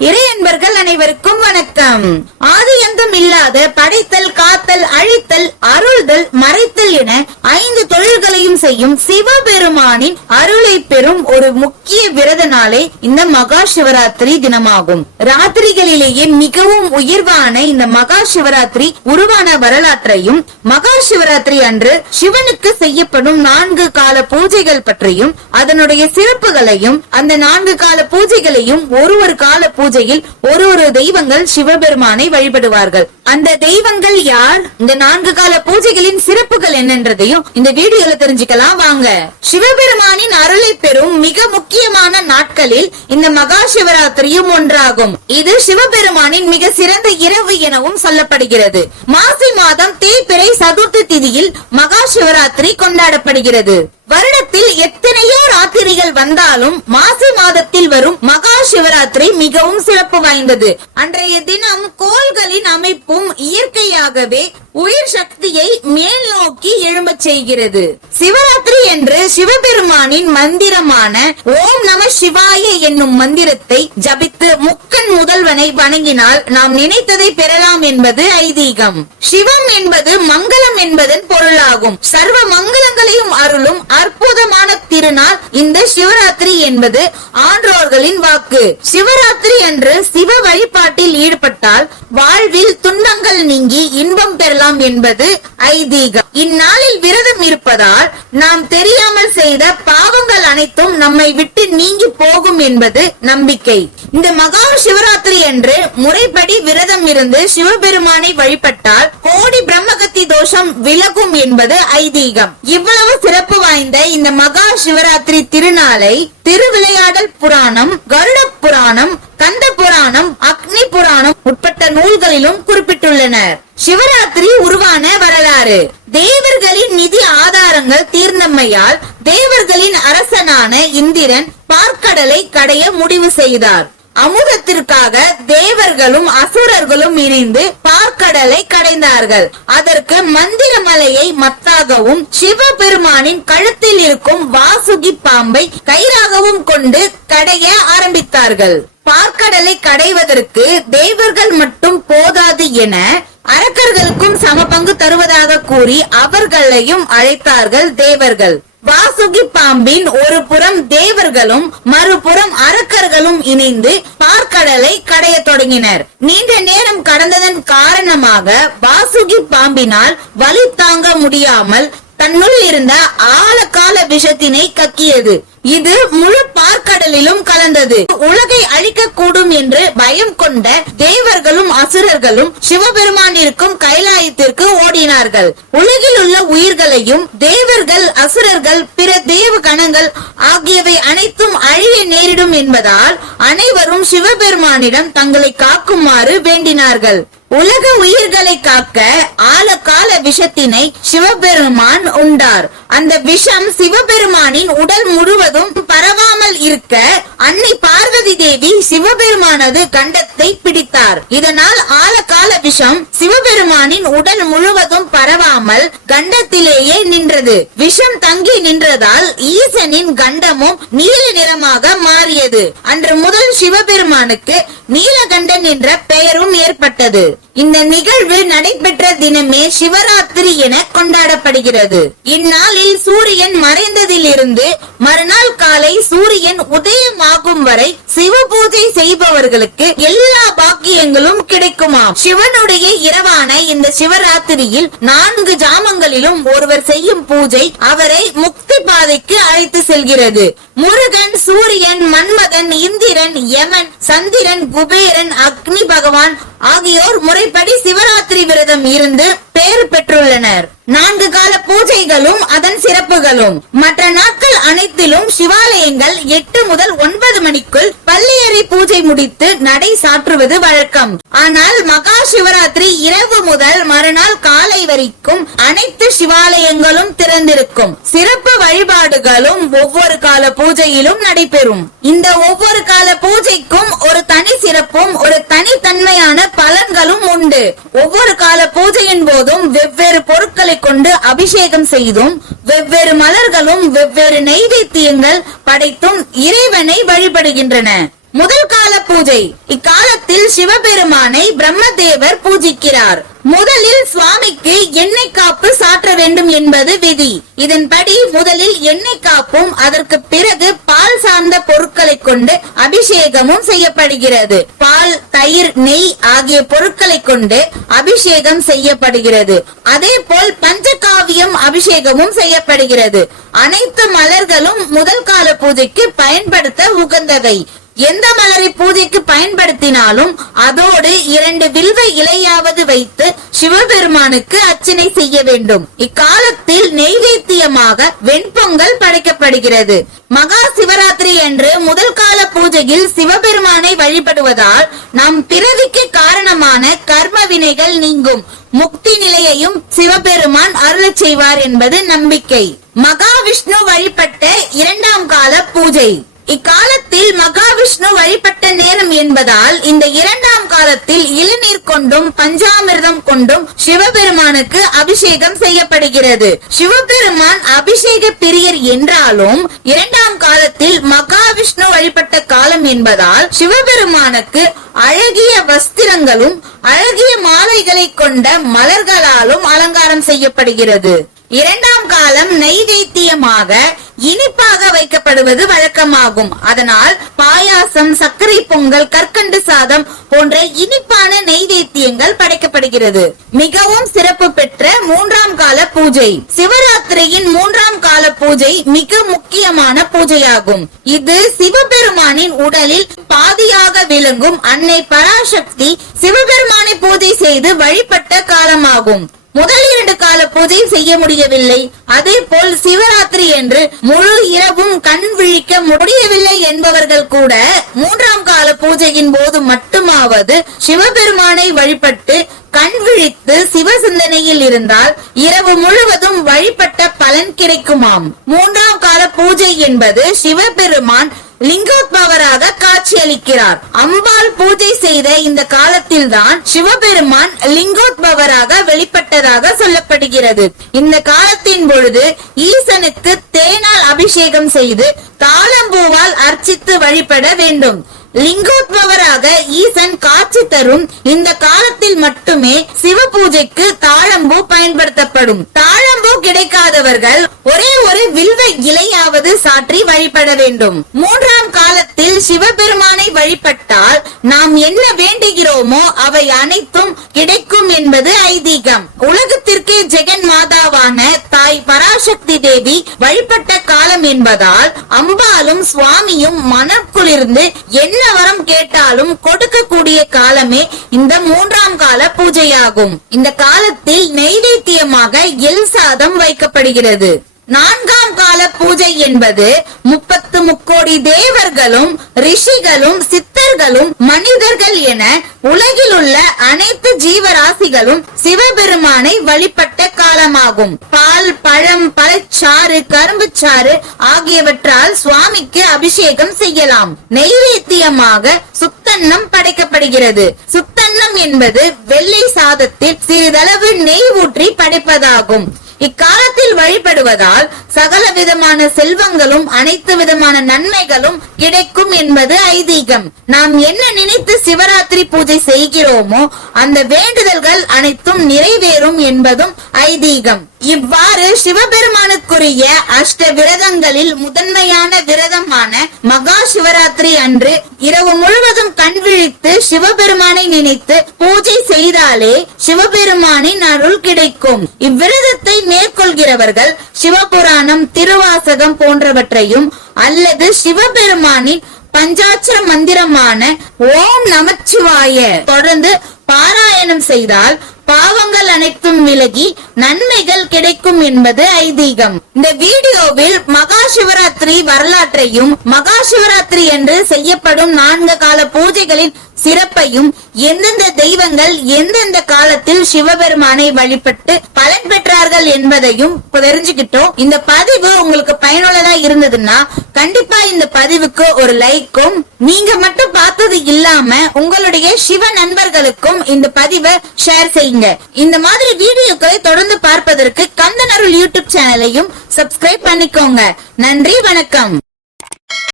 இறை நண்பர்கள் அனைவருக்கும் வணக்கம். ஆதியந்தம் இல்லாத படைத்தல் காத்தல் அழித்தல் அருள்தல் மறைத்தல் என ஐந்து தொழில்களையும் செய்யும் சிவபெருமானின் அருளை பெறும் ஒரு முக்கிய விரத நாளே இந்த மகா சிவராத்திரி தினமாகும். ராத்திரிகளிலேயே மிகவும் உயர்வான இந்த மகா சிவராத்திரி உருவான வரலாற்றையும் மகா சிவராத்திரி அன்று சிவனுக்கு செய்யப்படும் நான்கு கால பூஜைகள் பற்றியும் அதனுடைய சிறப்புகளையும் அந்த நான்கு கால பூஜைகளையும் ஒரு ஒரு கால பூஜையில் ஒரு ஒரு தெய்வங்கள் சிவபெருமானை வழிபடுவார்கள். அந்த தெய்வங்கள் யார்? இந்த நான்கு கால பூஜைகளின் சிறப்புகள் என்னன்றதையும் இந்த வீடியோல தெரிஞ்சுக்கலாம். வாங்க. சிவபெருமானின் அருளை பெறும் மிக முக்கியமான நாட்களில் இந்த மகா சிவராத்திரியும் ஒன்றாகும். இது சிவபெருமானின் மிக சிறந்த இரவு எனவும் சொல்லப்படுகிறது. மாசி மாதம் தேய்பிறை சதுர்த்தி திதியில் மகா சிவராத்திரி கொண்டாடப்படுகிறது. வருடத்தில் எத்தனையோ ராத்திரிகள் வந்தாலும் மாசி மாதத்தில் வரும் மகா சிவராத்திரி மிகவும் சிறப்பு வாய்ந்தது. அன்றைய தினம் கோள்களின் அமைப்பும் இயற்கையாகவே உயிர் சக்தியை மேல் நோக்கி எழும்பச் செய்கிறது. சிவராத்திரி என்று சிவபெருமானின் மந்திரமான ஓம் நம சிவாய என்னும் மந்திரத்தை ஜபித்து சிவனை வணங்கினால் நாம் நினைத்ததை பெறலாம் என்பது ஐதீகம். சிவம் என்பது மங்களம் என்பதன் பொருளாகும். சர்வ மங்களங்களையும் அருளும் அற்புதமான திருநாள் இந்த சிவராத்திரி என்பது ஆன்றோர்களின் வாக்கு. சிவராத்திரி அன்று சிவ வழிபாட்டில் ஈடுபட்டால் வாழ்வில் துன்ப துன்பங்கள் நீங்கி இன்பம் பெறலாம் என்பது ஐதீகம். இந்நாளில் விரதம் இருப்பதால் நாம் தெரியாமல் செய்த பாவங்கள் அனைத்தும் நம்மை விட்டு நீங்கி போகும் என்பது நம்பிக்கை. இந்த மகா சிவராத்திரி அன்று முறைப்படி விரதம் இருந்து சிவபெருமானை வழிபட்டால் கோடி பிரம்மகத்தி தோஷம் விலகும் என்பது ஐதீகம். இவ்வளவு சிறப்பு வாய்ந்த இந்த மகா சிவராத்திரி திருநாளை திருவிளையாடல் புராணம் கருட புராணம் கந்த புராணம் அக்னி புராணம் உட்பட்ட நூல்களிலும் குறிப்பிட்டுள்ளனர். சிவராத்திரி உருவான வரலாறு. தேவர்களின் நிதி ஆதாரங்கள் தீர்ந்தமையால் தேவர்களின் அரசனான இந்திரன் பார்க்கடலை கடைய முடிவு செய்தார். அமுதத்திற்காக தேவர்களும் அசுரர்களும் இணைந்து பார்க்கடலை கடைந்தார்கள். அதற்கு மந்திரமலையை மத்தாகவும் சிவபெருமானின் கழுத்தில் இருக்கும் வாசுகி பாம்பை கயிறாகவும் கொண்டு கடைய ஆரம்பித்தார்கள். பார்க்கடலை கடைவதற்கு தேவர்கள் மட்டும் போதாது என அரக்கர்களுக்கும் சம பங்கு தருவதாக கூறி அவர்களையும் அழைத்தார்கள் தேவர்கள். வாசுகி பாம்பின் ஒரு புறம் தேவர்களும் மறுபுறம் அரக்கர்களும் இணைந்து பார்க்கடலை கடைய தொடங்கினர். நீண்ட நேரம் கடந்ததன் காரணமாக வாசுகி பாம்பினால் வலி தாங்க முடியாமல் தன்னுள் இருந்த ஆழகால விஷத்தினை கக்கியது. இது முழு பார்க்கடலிலும் கலந்தது. உலகை அழிக்க கூடும் என்று பயம் கொண்ட தேவர்களும் அசுரர்களும் சிவபெருமான் இருக்கும் கைலாயத்திற்கு ஓடினார்கள். உலகில் உள்ள உயிர்களையும் தேவர்கள் அசுரர்கள் பிற தேவ கணங்கள் ஆகியவை அனைத்தும் அழிய நேரிடும் என்பதால் அனைவரும் சிவபெருமானிடம் தங்களை காக்குமாறு வேண்டினார்கள். உலக உயிர்களை காக்க ஆழக்கால விஷத்தினை சிவபெருமான் உண்டார். அந்த விஷம் சிவபெருமானின் உடல் முழுவதும் பரவ இருக்க அன்னை பார்வதி தேவி சிவபெருமானது கண்டத்தை பிடித்தார். இதனால் ஆலகால விஷம் சிவபெருமானின் உடல் முழுவதும் பரவாமல் கண்டத்திலேயே நின்றது. விஷம் தங்கி நின்றதால் ஈசனின் கண்டமும் நீல நிறமாக மாறியது. அன்று முதல் சிவபெருமானுக்கு நீலகண்டன் என்ற பெயரும் ஏற்பட்டது. இந்த நிகழ்வு நடைபெற்ற தினமே சிவராத்திரி என கொண்டாடப்படுகிறது. இந்நாளில் சூரியன் மறைந்ததிலிருந்து மறுநாள் காலை சூரியன் உதயமாகும் வரை சிவ பூஜை செய்பவர்களுக்கு எல்லா பாக்கியங்களும் கிடைக்குமாம். சிவனுடைய இரவான இந்த சிவராத்திரியில் நான்கு ஜாமங்களிலும் ஒருவர் செய்யும் பூஜை அவரை முக்தி பாதைக்கு அழைத்து செல்கிறது. முருகன் சூரியன் மன்மதன் இந்திரன் யமன் சந்திரன் குபேரன் அக்னி பகவான் ஆகியோர் முறைப்படி சிவராத்திரி விரதம் இருந்து பேறு பெற்றுள்ளனர். நான்கு கால பூஜைகளும் அதன் சிறப்புகளும். மற்ற நாட்கள் அனைத்திலும் சிவாலயங்கள் எட்டு முதல் ஒன்பது மணிக்குள் பள்ளியறை பூஜை முடித்து நடை சாற்றுவது வழக்கம். ஆனால் மகா சிவராத்திரி இரவு முதல் மறுநாள் காலை வரைக்கும் அனைத்து சிவாலயங்களும் திறந்திருக்கும். சிறப்பு வழிபாடுகளும் ஒவ்வொரு கால பூஜையிலும் நடைபெறும். இந்த ஒவ்வொரு கால பூஜைக்கும் ஒரு தனி சிறப்பும் ஒரு தனித்தன்மையான பலன்களும் உண்டு. ஒவ்வொரு கால பூஜையின் போதும் வெவ்வேறு பொருட்களை கொண்டு அபிஷேகம் செய்தும் வெவ்வேறு மலர்களும் வெவ்வேறு நெய்வேத்தியங்கள் படைத்தும் இறைவனை வழிபடுகின்றன. முதல் பூஜை. இக்காலத்தில் சிவபெருமானை பிரம்மதேவர் பூஜிக்கிறார். முதலில் சுவாமிக்கு எண்ணெய் காப்பு சாற்ற வேண்டும் என்பது விதி. இதன்படி முதலில் எண்ணெய் காப்பும் அதற்கு பிறகு பால் சார்ந்த பொருட்களை கொண்டு அபிஷேகமும் செய்யப்படுகிறது. பால் தயிர் நெய் ஆகிய பொருட்களை கொண்டு அபிஷேகம் செய்யப்படுகிறது. அதே போல் பஞ்சகாவியம் அபிஷேகமும் செய்யப்படுகிறது. அனைத்து மலர்களும் முதல் கால பூஜைக்கு பயன்படுத்த உகந்தவை. எந்த மலரை பூஜைக்கு பயன்படுத்தினாலும் அதோடு இரண்டு வில்வ இலையாவது வைத்து சிவபெருமானுக்கு அர்ச்சனை செய்ய வேண்டும். இக்காலத்தில் நெய்வேத்தியமாக வெண்பொங்கல் படைக்கப்படுகிறது. மகா சிவராத்திரி என்று முதல் கால பூஜையில் சிவபெருமானை வழிபடுவதால் நம் பிறவிக்கு காரணமான கர்ம வினைகள் நீங்கும். முக்தி நிலையையும் சிவபெருமான் அருளச் செய்வார் என்பது நம்பிக்கை. மகாவிஷ்ணு வழிபட்ட இரண்டாம் கால பூஜை. இக்காலத்தில் மகாவிஷ்ணு வழிபட்ட நேரம் என்பதால் இந்த இரண்டாம் காலத்தில் இளநீர் கொண்டும் பஞ்சாமிர்தம் கொண்டும் சிவபெருமானுக்கு அபிஷேகம் செய்யப்படுகிறது. சிவபெருமான் அபிஷேக பிரியர் என்றாலும் இரண்டாம் காலத்தில் மகாவிஷ்ணு வழிபட்ட காலம் என்பதால் சிவபெருமானுக்கு அழகிய வஸ்திரங்களும் அழகிய மாலைகளை கொண்ட மலர்களாலும் அலங்காரம் செய்யப்படுகிறது. இரண்டாம் காலம் நைவேத்தியமாக இனிப்பாக வைக்கப்படுவது வழக்கமாகும். அதனால் பாயாசம் சர்க்கரை பொங்கல் கற்கண்டு சாதம் போன்ற இனிப்பான நெய்வேத்தியங்கள் படைக்கப்படுகிறது. மிகவும் சிறப்பு பெற்ற மூன்றாம் கால பூஜை. சிவராத்திரியின் மூன்றாம் கால பூஜை மிக முக்கியமான பூஜையாகும். இது சிவபெருமானின் உடலில் பாதியாக விளங்கும் அன்னை பராசக்தி சிவபெருமானை பூஜை செய்து வழிபட்ட காலமாகும். முதல் இரண்டு கால பூஜை செய்ய முடியவில்லை. அதே போல் சிவராத்திரி என்று முழு இரவும் கண் விழிக்க முடியவில்லை என்பவர்கள் கூட மூன்றாம் கால பூஜையின் போது மட்டுமாவது சிவபெருமானை வழிபட்டு கண் விழித்து சிவ சிந்தனையில் இருந்தால் இரவு முழுவதும் வழிபட்ட பலன் கிடைக்குமாம். மூன்றாம் கால பூஜை என்பது சிவபெருமான் லிங்கோத்பவராக காட்சியளிக்கிறார். அம்பாள் பூஜை செய்த இந்த காலத்தில்தான் சிவபெருமான் லிங்கோத்பவராக வெளிப்பட்டதாக சொல்லப்படுகிறது. இந்த காலத்தின் பொழுது ஈசனுக்கு தேனால் அபிஷேகம் செய்து தாளம்பூவால் அர்ச்சித்து வழிபட வேண்டும். லிங்கோத்பவராக ஈசன் காட்சி தரும் இந்த காலத்தில் மட்டுமே சிவ பூஜைக்கு தாழம்பூ பயன்படுத்தப்படும். தாழம்பூ கிடைக்காதவர்கள் ஒரே ஒரு வில்வ இலையாவது சாற்றி வழிபட வேண்டும். மூன்றாம் காலத்தில் சிவபெருமானை வழிபட்டால் நாம் என்ன வேண்டுகிறோமோ அவை அனைத்தும் கிடைக்கும் என்பது ஐதீகம். உலகத்திற்கே ஜெகன் மாதாவான பராசக்தி தேவி வழிபட்ட காலம் என்பதால் அம்பாலும் சுவாமியும் மனக்குளிர்ந்து என்ன வரம் கேட்டாலும் கொடுக்கக்கூடிய காலமே இந்த மூன்றாம் கால பூஜையாகும். இந்த காலத்தில் நெய்வேத்தியமாக எல் சாதம் வைக்கப்படுகிறது. நான்காம் கால பூஜை என்பது முப்பத்து முக்கோடி தேவர்களும் ரிஷிகளும் சித்தர்களும் மனிதர்கள் என உலகில் உள்ள அனைத்து ஜீவராசிகளும் சிவபெருமானை வழிபட்ட காலமாகும். பால் பழம் பழச்சாறு கரும்பு சாறு ஆகியவற்றால் சுவாமிக்கு அபிஷேகம் செய்யலாம். நெய்வேத்தியமாக சுத்தன்னம் படைக்கப்படுகிறது. சுத்தன்னம் என்பது வெள்ளை சாதத்தில் சிறிதளவு நெய் ஊற்றி படைப்பதாகும். இக்காலத்தில் வழிபடுவதால் சகல விதமான செல்வங்களும் அனைத்து விதமான நன்மைகளும் கிடைக்கும் என்பது ஐதீகம். நாம் என்ன நினைத்து சிவராத்திரி பூஜை செய்கிறோமோ அந்த வேண்டுதல்கள் அனைத்தும் நிறைவேறும் என்பதும் ஐதீகம். இவ்வாறு சிவபெருமானுக்குரிய அஷ்ட விரதங்களில் முதன்மையான விரதமான மகா சிவராத்திரி அன்று இரவு முழுவதும் கண் விழித்து சிவபெருமானை நினைத்து பூஜை செய்தாலே சிவபெருமானின் அருள் கிடைக்கும். இவ்விரதத்தை மேற்கொள்கிறவர்கள் சிவபுராணம் திருவாசகம் போன்றவற்றையும் அல்லது சிவபெருமானின் பஞ்சாட்சர மந்திரமான ஓம் நமச்சிவாய தொடர்ந்து பாராயணம் செய்தால் பாவங்கள் அனைத்தும் விலகி நன்மைகள் கிடைக்கும் என்பது ஐதீகம். இந்த வீடியோவில் மகா சிவராத்திரி வரலாற்றையும் மகா சிவராத்திரி என்று செய்யப்படும் நான்கு கால பூஜைகளின் சிறப்பையும் எந்தெந்த தெய்வங்கள் எந்தெந்த காலத்தில் சிவபெருமானை வழிபட்டு பலன் பெற்றார்கள் என்பதையும் தெரிஞ்சுக்கிட்டோம். இந்த பதிவு உங்களுக்கு பயனுள்ளதா இருந்ததுன்னா கண்டிப்பா இந்த பதிவுக்கு ஒரு லைக்கும் நீங்க மட்டும் பார்த்தது இல்லாம உங்களுடைய சிவ நண்பர்களுக்கும் இந்த பதிவை ஷேர் செய்யுங்க. இந்த மாதிரி வீடியோக்களை தொடர்ந்து பார்ப்பதற்கு கந்தனருள் யூடியூப் சேனலையும் சப்ஸ்கிரைப் பண்ணிக்கோங்க. நன்றி வணக்கம்.